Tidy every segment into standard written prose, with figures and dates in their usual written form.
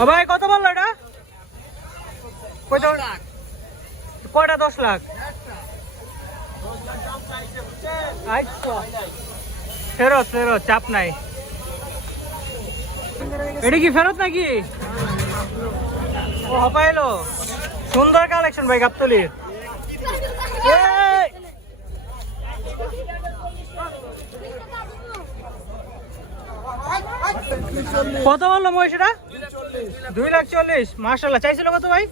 ও ভাই কত বললো এটা? কয়টা? 10 লাখ। আচ্ছা ফেরত ফেরত, চাপ নাই। এটা কি ফেরত নাকি? ও পাইলো। সুন্দর কালেকশন ভাই গাবতলির। কত বললো মহিষটা? 2,40,000। মাশাআল্লাহ। চাইছিল কত ভাই?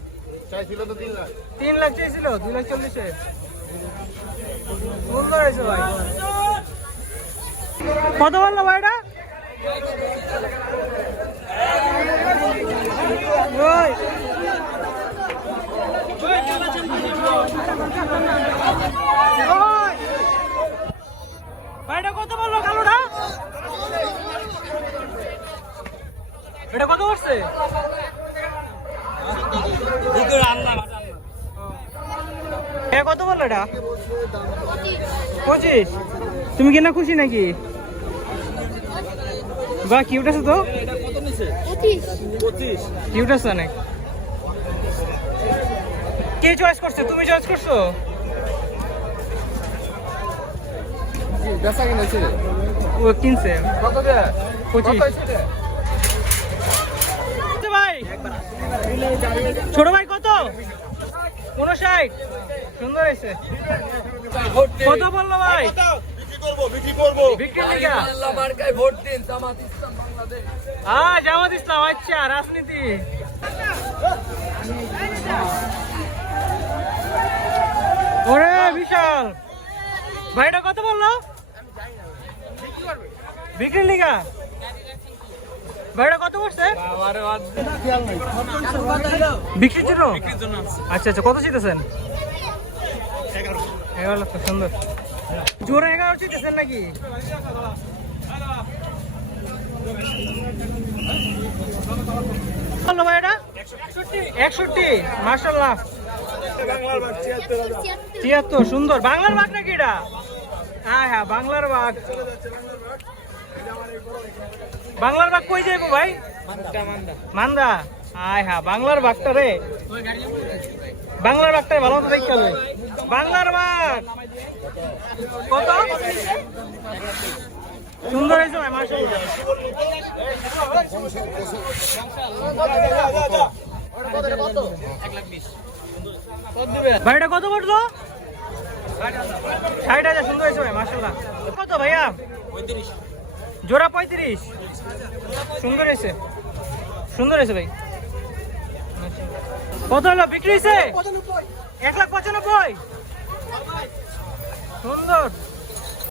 চাইছিল তো 3 লাখ। 3 লাখ চাইছিল, 2,40,000-এ। সুন্দর হয়েছে ভাই। কত বললো ভাই এটা? ভাইটা কত বললো কালোটা? এটা কত করছে? কত বললো এটা? 25। তুমি কিনা খুশি নাকি? বা কিউট আছে তো। 25 কিউট আছে অনেক। কে চয়েস করছে? তুমি চয়েস করছো? ও কিনছে। কত দেয়া? 25। ভাই ছোট ভাই কত? 59। সুন্দর হয়েছে। কত বললো ভাই? বিক্রি করবো। ভোট দিন জামাত ইসলাম বাংলাদেশ। হ্যাঁ জামাত ইসলাম। আচ্ছা রাজনীতি। ওরে বিশাল। ভাইটা কত বললো? বিক্রির লিগা। ভাইটা কত করছে? বিক্রির জন্য। আচ্ছা আচ্ছা, কত চাইতেছেন? 11 লক্ষ। সুন্দর। জোরে 11 চাইতেছেন নাকি? বললো ভাই এটা? 61। মাশাআল্লাহ। 73। সুন্দর। বাংলার বাঘ নাকি এটা? হ্যাঁ হ্যাঁ বাংলার বাঘ। বাংলার বাঘ কই যাইবো ভাই? মান্দা। আয় হ্যাঁ বাংলার বাঘটা রে। বাংলার বাঘটাই ভালো মতো দেখতে হবে। বাংলার বাঘ কত? সুন্দর হয়েছে ভাই মাশাআল্লাহ। ভাইটা কত পড়লো? 60,000। সুন্দর হয়েছে ভাই মাশাআল্লাহ। কত ভাইয়া? 35 জোড়া। 35। সুন্দর হয়েছে। সুন্দর হয়েছে ভাই। কত হলো বিক্রি হয়েছে? 1,95,000। সুন্দর।